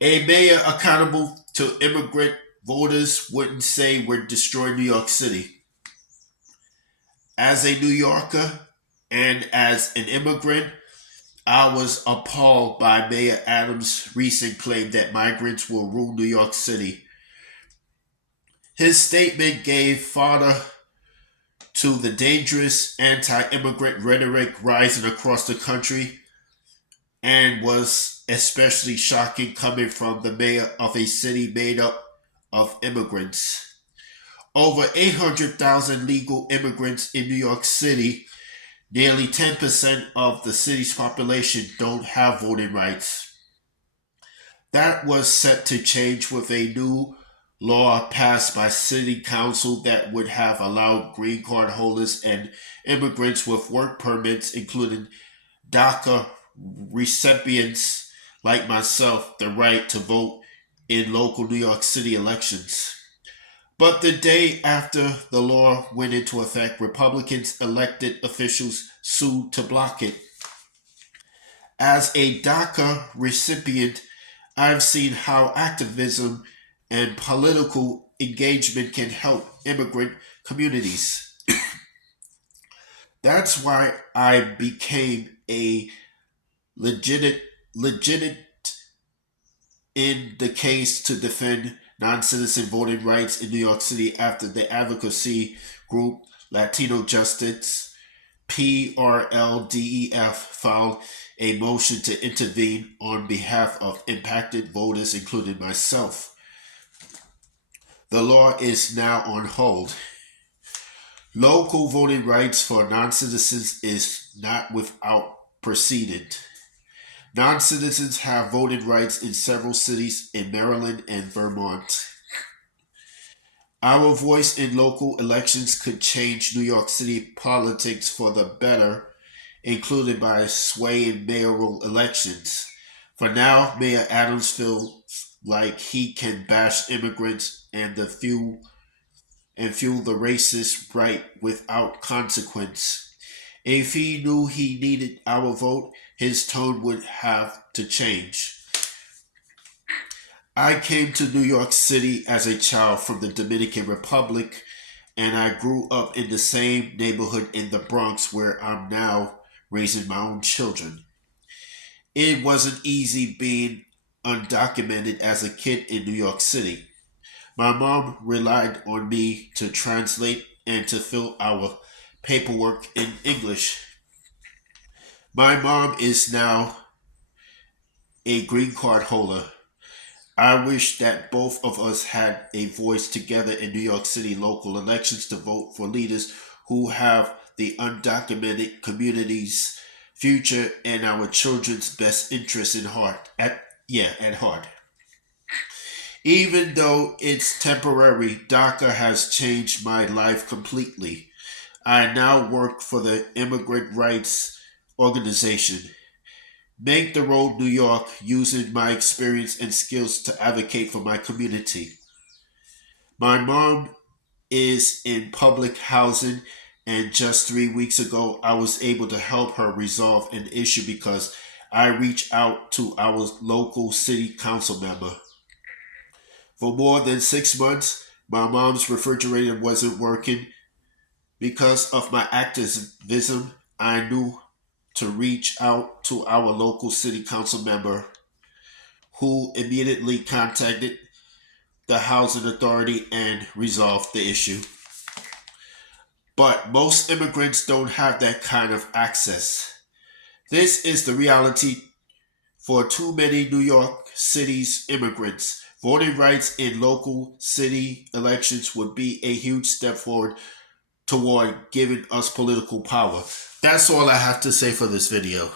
A mayor accountable to immigrant voters wouldn't say we're destroying New York City. As a New Yorker and as an immigrant, I was appalled by Mayor Adams' recent claim that migrants will rule New York City. His statement gave fodder to the dangerous anti immigrant rhetoric rising across the country and was especially shocking coming from the mayor of a city made up of immigrants. Over 800,000 legal immigrants in New York City, nearly 10% of the city's population don't have voting rights. That was set to change with a new law passed by city council that would have allowed green card holders and immigrants with work permits, including DACA recipients like myself, the right to vote in local New York City elections. But the day after the law went into effect, Republicans elected officials sued to block it. As a DACA recipient, I've seen how activism and political engagement can help immigrant communities. That's why I became a legitimate in the case to defend non-citizen voting rights in New York City after the advocacy group Latino Justice PRLDEF filed a motion to intervene on behalf of impacted voters, including myself. The law is now on hold. Local voting rights for non citizens is not without precedent. Non citizens have voting rights in several cities in Maryland and Vermont. Our voice in local elections could change New York City politics for the better, including by swaying mayoral elections. For now, Mayor Adams feels like he can bash immigrants and fuel the racist right without consequence. If he knew he needed our vote, his tone would have to change. I came to New York City as a child from the Dominican Republic, and I grew up in the same neighborhood in the Bronx where I'm now raising my own children. It wasn't easy being undocumented as a kid in New York City. My mom relied on me to translate and to fill our paperwork in English. My mom is now a green card holder. I wish that both of us had a voice together in New York City local elections to vote for leaders who have the undocumented community's future and our children's best interests in heart. At heart. Even though it's temporary, DACA has changed my life completely. I now work for the immigrant rights organization. Make the road New York using my experience and skills to advocate for my community. My mom is in public housing, and just 3 weeks ago, I was able to help her resolve an issue because I reached out to our local city council member. For more than 6 months, my mom's refrigerator wasn't working. Because of my activism, I knew to reach out to our local city council member who immediately contacted the housing authority and resolved the issue. But most immigrants don't have that kind of access. This is the reality for too many New York City's immigrants. Voting rights in local city elections would be a huge step forward toward giving us political power. That's all I have to say for this video.